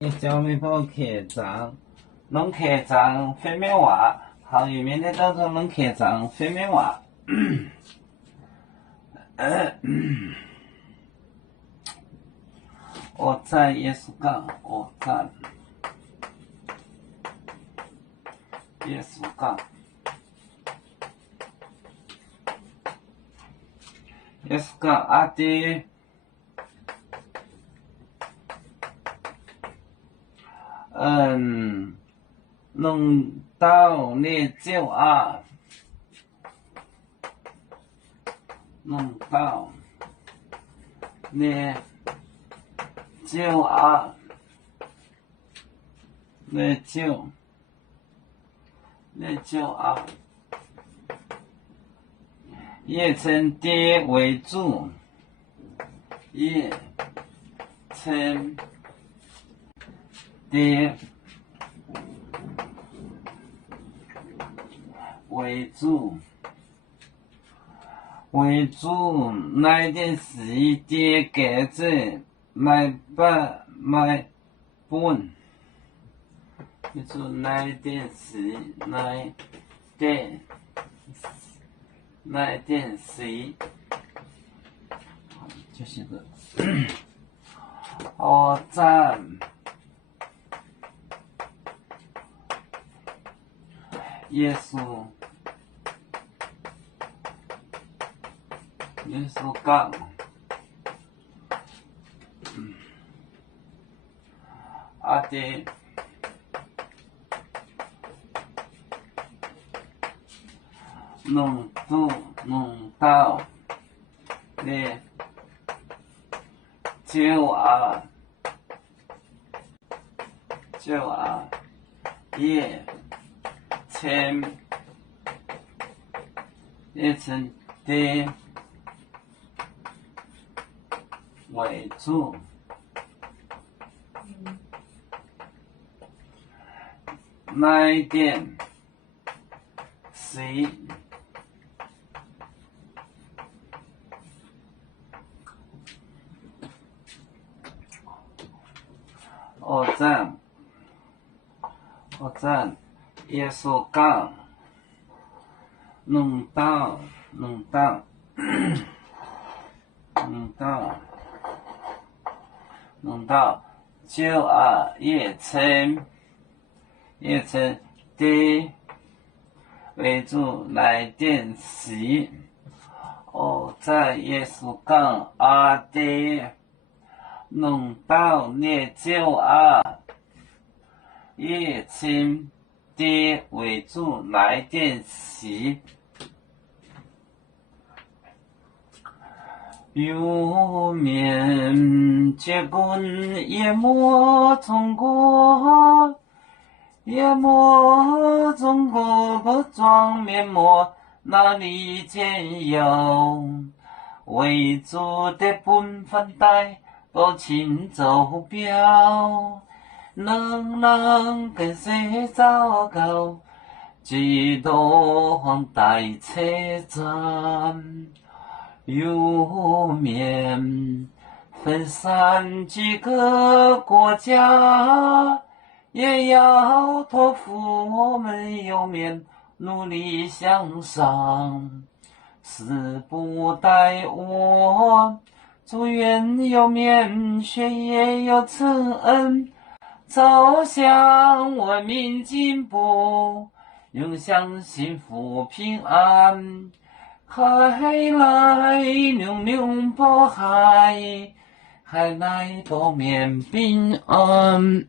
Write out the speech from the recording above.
小妹夫客栈，弄客栈飞面话，行业面的当中弄客栈飞面话。我在耶稣港，我在耶稣港，耶稣港阿弟。弄到你就啊，弄到你就啊，你就啊，以称爹为主，以称爹为主，来点是爹给子，来本，就是来点是来点是，就是这个。我在耶稣港，阿弟弄到你就啊也称爹为主，来点是我耶稣港，弄到就啊也称爹为主，来点是我在耶稣港阿爹弄到你就啊也称爹为主，来点是有面结棍也莫中国，不装面膜，哪里见有？为主的本分带，多情走标，能跟谁糟糕？几多黄带车站。有面分散几个国家，也要托付我们有面努力向上。死不待我，祝愿有面学业有成，走向文明进步，永享幸福平安。海来流流波海，海来多面平安。